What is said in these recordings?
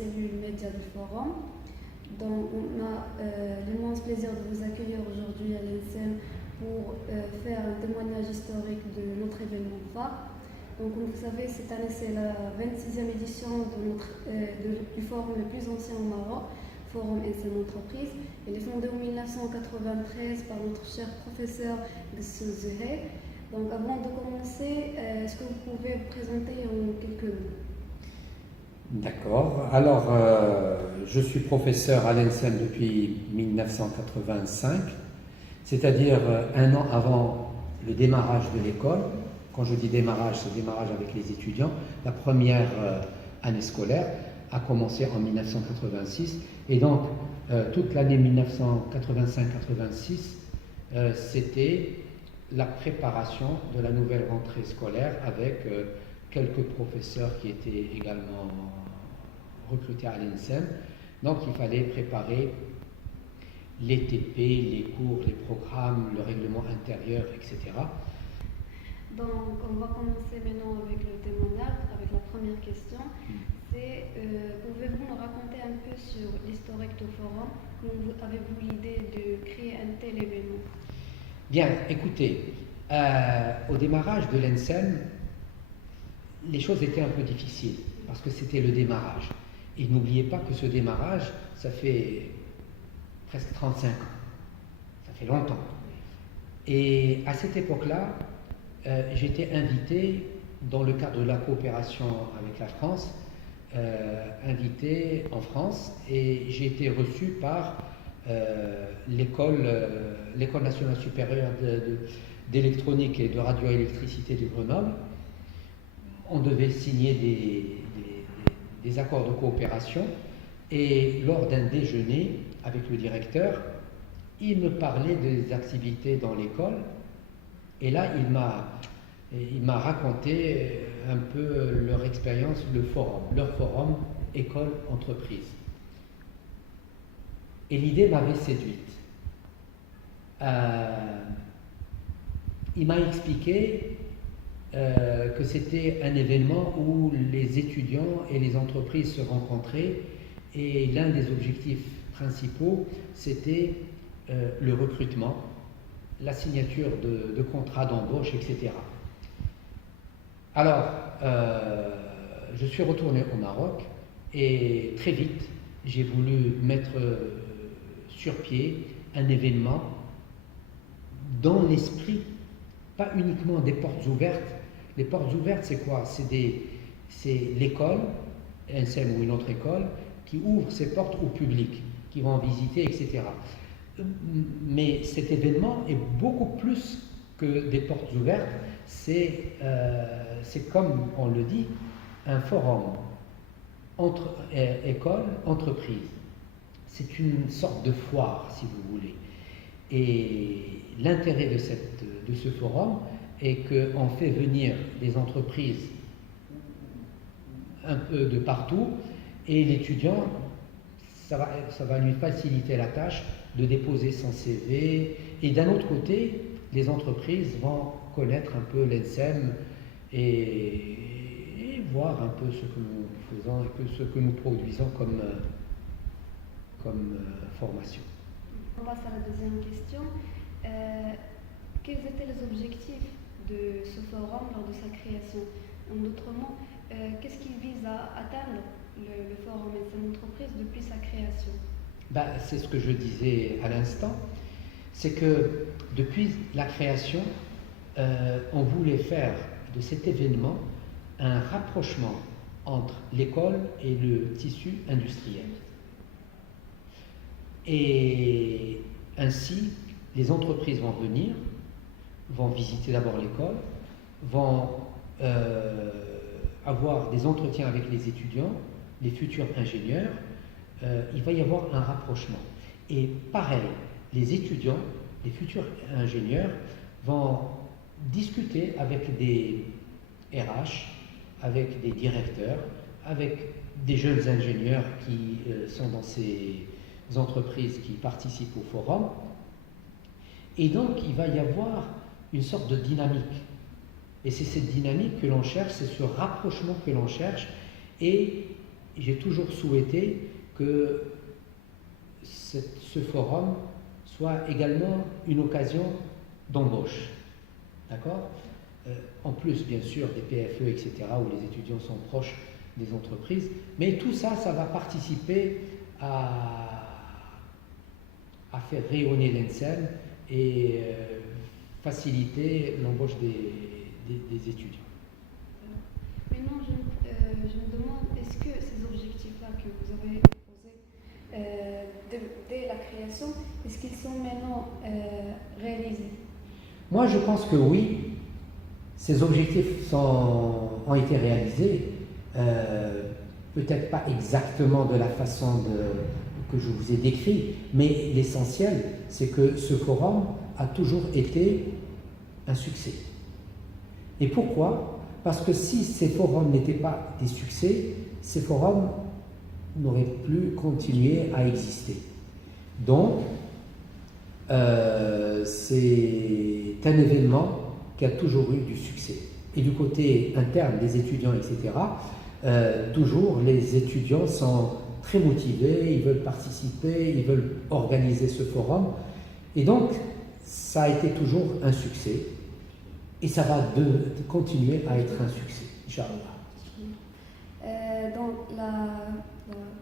cellule média du forum. Donc, on a l'immense plaisir de vous accueillir aujourd'hui à l'INSEM pour faire un témoignage historique de notre événement phare. Donc, comme vous savez, cette année, c'est la 26e édition du forum le plus ancien au Maroc, Forum INSEM Entreprise. Il est fondé en 1993 par notre cher professeur Ghassoul Zouheir. Donc, avant de commencer, est-ce que vous pouvez vous présenter en quelques mots? D'accord. Alors, je suis professeur à l'INSEM depuis 1985, c'est-à-dire un an avant le démarrage de l'école. Quand je dis démarrage, c'est démarrage avec les étudiants. La première année scolaire a commencé en 1986 et donc toute l'année 1985-86, c'était la préparation de la nouvelle rentrée scolaire avec quelques professeurs qui étaient également recrutés à l'INSEM. Donc il fallait préparer les TP, les cours, les programmes, le règlement intérieur, etc. Donc on va commencer maintenant avec le témoignage, avec la première question. C'est, pouvez-vous nous raconter un peu sur l'historique du forum? Comment avez-vous l'idée de créer un tel événement? Bien, écoutez, au démarrage de l'INSEM, les choses étaient un peu difficiles parce que c'était le démarrage. Et n'oubliez pas que ce démarrage, ça fait presque 35 ans. Ça fait longtemps. Et à cette époque-là, j'étais invité, dans le cadre de la coopération avec la France, invité en France, et j'ai été reçu par l'École nationale supérieure d'électronique et de radioélectricité de Grenoble. On devait signer des accords de coopération et lors d'un déjeuner avec le directeur, il me parlait des activités dans l'école et là il m'a raconté un peu leur expérience, leur forum école-entreprise. Et l'idée m'avait séduite. Il m'a expliqué que c'était un événement où les étudiants et les entreprises se rencontraient et l'un des objectifs principaux, c'était le recrutement, la signature de contrats d'embauche, etc. Alors, je suis retourné au Maroc et très vite, j'ai voulu mettre sur pied un événement dans l'esprit, pas uniquement des portes ouvertes. Les portes ouvertes, c'est quoi? C'est l'école, INSEM ou une autre école, qui ouvre ses portes au public, qui vont visiter, etc. Mais cet événement est beaucoup plus que des portes ouvertes. C'est comme on le dit, un forum entre école, entreprise. C'est une sorte de foire, si vous voulez. Et l'intérêt de ce forum est qu'on fait venir des entreprises un peu de partout et l'étudiant, ça va lui faciliter la tâche de déposer son CV. Et d'un autre côté, les entreprises vont connaître un peu l'INSEM et voir un peu ce que nous faisons et ce que nous produisons comme formation. On passe à la deuxième question. Quels étaient les objectifs de ce forum lors de sa création? En d'autres mots, qu'est-ce qu'il vise à atteindre le forum INSEM Entreprise depuis sa création? C'est ce que je disais à l'instant, c'est que depuis la création, on voulait faire de cet événement un rapprochement entre l'école et le tissu industriel. Et ainsi, les entreprises vont venir, vont visiter d'abord l'école, vont avoir des entretiens avec les étudiants, les futurs ingénieurs. Il va y avoir un rapprochement. Et pareil, les étudiants, les futurs ingénieurs vont discuter avec des RH, avec des directeurs, avec des jeunes ingénieurs qui sont dans ces entreprises qui participent au forum. Et donc, il va y avoir une sorte de dynamique. Et c'est cette dynamique que l'on cherche, c'est ce rapprochement que l'on cherche. Et j'ai toujours souhaité que ce forum soit également une occasion d'embauche. D'accord ? En plus, bien sûr, des PFE, etc., où les étudiants sont proches des entreprises. Mais tout ça, ça va participer à faire rayonner l'ENSEM et faciliter l'embauche des étudiants. Maintenant, je me demande, est-ce que ces objectifs-là que vous avez posés dès la création, est-ce qu'ils sont maintenant réalisés? Moi, je pense que oui. Ces objectifs ont été réalisés, peut-être pas exactement de la façon que je vous ai décrit, mais l'essentiel, c'est que ce forum a toujours été un succès. Et pourquoi ? Parce que si ces forums n'étaient pas des succès, ces forums n'auraient plus continué à exister. Donc, c'est un événement qui a toujours eu du succès. Et du côté interne des étudiants, etc., toujours les étudiants sont très motivés, ils veulent participer, ils veulent organiser ce forum. Et donc, ça a été toujours un succès. Et ça va continuer à être un succès, Inch'Allah. Donc, la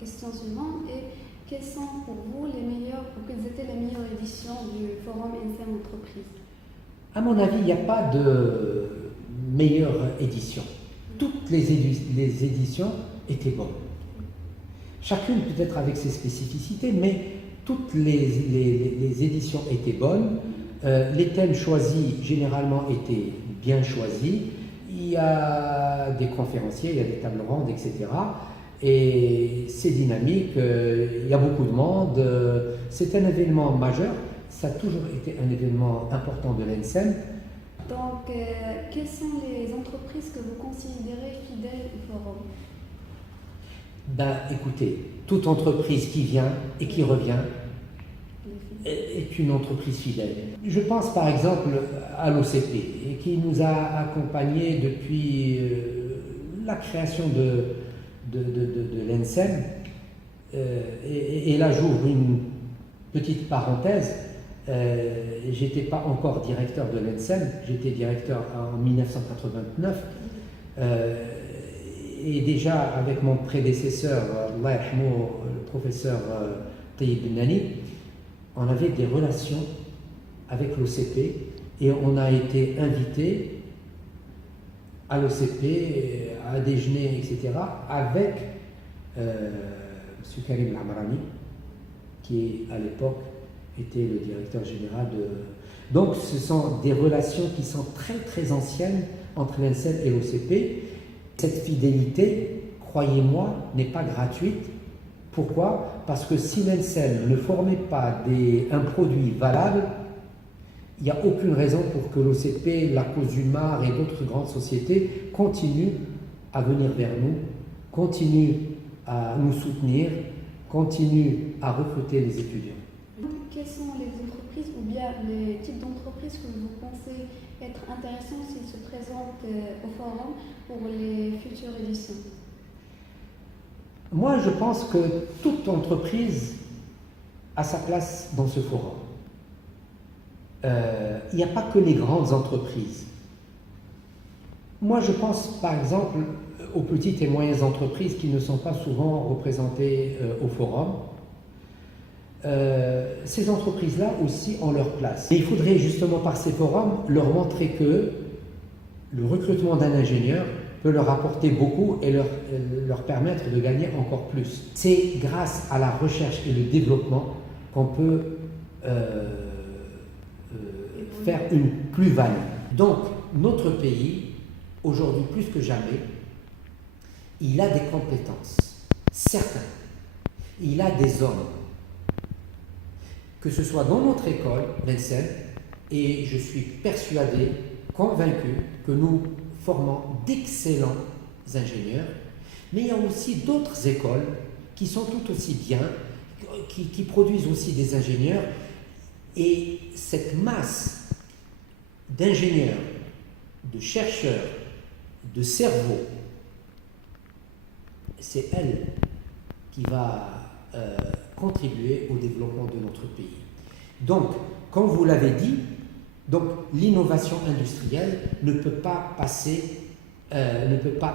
question suivante est: quelles sont pour vous quelles étaient les meilleures éditions du forum ENSEM Entreprise? À mon avis, il n'y a pas de meilleure édition. Toutes les éditions étaient bonnes. Chacune peut-être avec ses spécificités, mais toutes les éditions étaient bonnes. Les thèmes choisis, généralement, étaient bien choisis. Il y a des conférenciers, il y a des tables rondes, etc. Et c'est dynamique, il y a beaucoup de monde. C'est un événement majeur. Ça a toujours été un événement important de l'ENSEM. Donc, quelles sont les entreprises que vous considérez fidèles au forum? Écoutez, toute entreprise qui vient et qui revient est une entreprise fidèle. Je pense par exemple à l'OCP, qui nous a accompagnés depuis la création de l'ENSEM. Et là, j'ouvre une petite parenthèse. J'étais pas encore directeur de l'ENSEM, j'étais directeur en 1989. Et déjà avec mon prédécesseur, Allah yarhamou, le professeur Tayyib Ben-Nani, on avait des relations avec l'OCP et on a été invité à l'OCP, à déjeuner, etc., avec M. Karim Lamrani, qui à l'époque était le directeur général de... Donc ce sont des relations qui sont très très anciennes entre l'ENSEM et l'OCP. Cette fidélité, croyez-moi, n'est pas gratuite. Pourquoi ? Parce que si l'ENSEM ne formait pas un produit valable, il n'y a aucune raison pour que l'OCP, la Cause du Mar et d'autres grandes sociétés continuent à venir vers nous, continuent à nous soutenir, continuent à recruter les étudiants. Quelles sont les entreprises ou bien les types d'entreprises que vous pensez être intéressants s'ils se présentent au forum pour les futures éditions? Moi, je pense que toute entreprise a sa place dans ce forum. Il n'y a pas que les grandes entreprises. Moi, je pense par exemple aux petites et moyennes entreprises qui ne sont pas souvent représentées au forum. Ces entreprises-là aussi ont leur place. Et il faudrait justement par ces forums leur montrer que le recrutement d'un ingénieur peut leur apporter beaucoup et leur permettre de gagner encore plus. C'est grâce à la recherche et le développement qu'on peut faire une plus-value. Donc, notre pays, aujourd'hui plus que jamais, il a des compétences, certains. Il a des hommes. Que ce soit dans notre école, l'ENSEM, et je suis persuadé, convaincu, que nous formons d'excellents ingénieurs, mais il y a aussi d'autres écoles qui sont tout aussi bien, qui produisent aussi des ingénieurs, et cette masse d'ingénieurs, de chercheurs, de cerveaux, c'est elle qui va contribuer au développement de notre pays. Donc, comme vous l'avez dit, donc l'innovation industrielle ne peut pas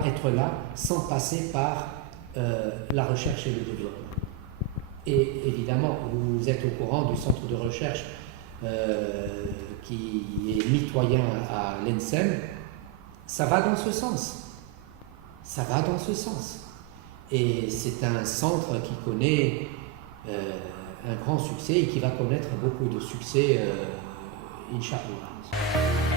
être là sans passer par la recherche et le développement. Et évidemment, vous êtes au courant du centre de recherche qui est mitoyen à l'ENSEM. Ça va dans ce sens. Ça va dans ce sens. Et c'est un centre qui connaît un grand succès et qui va connaître beaucoup de succès, Inch'Allah.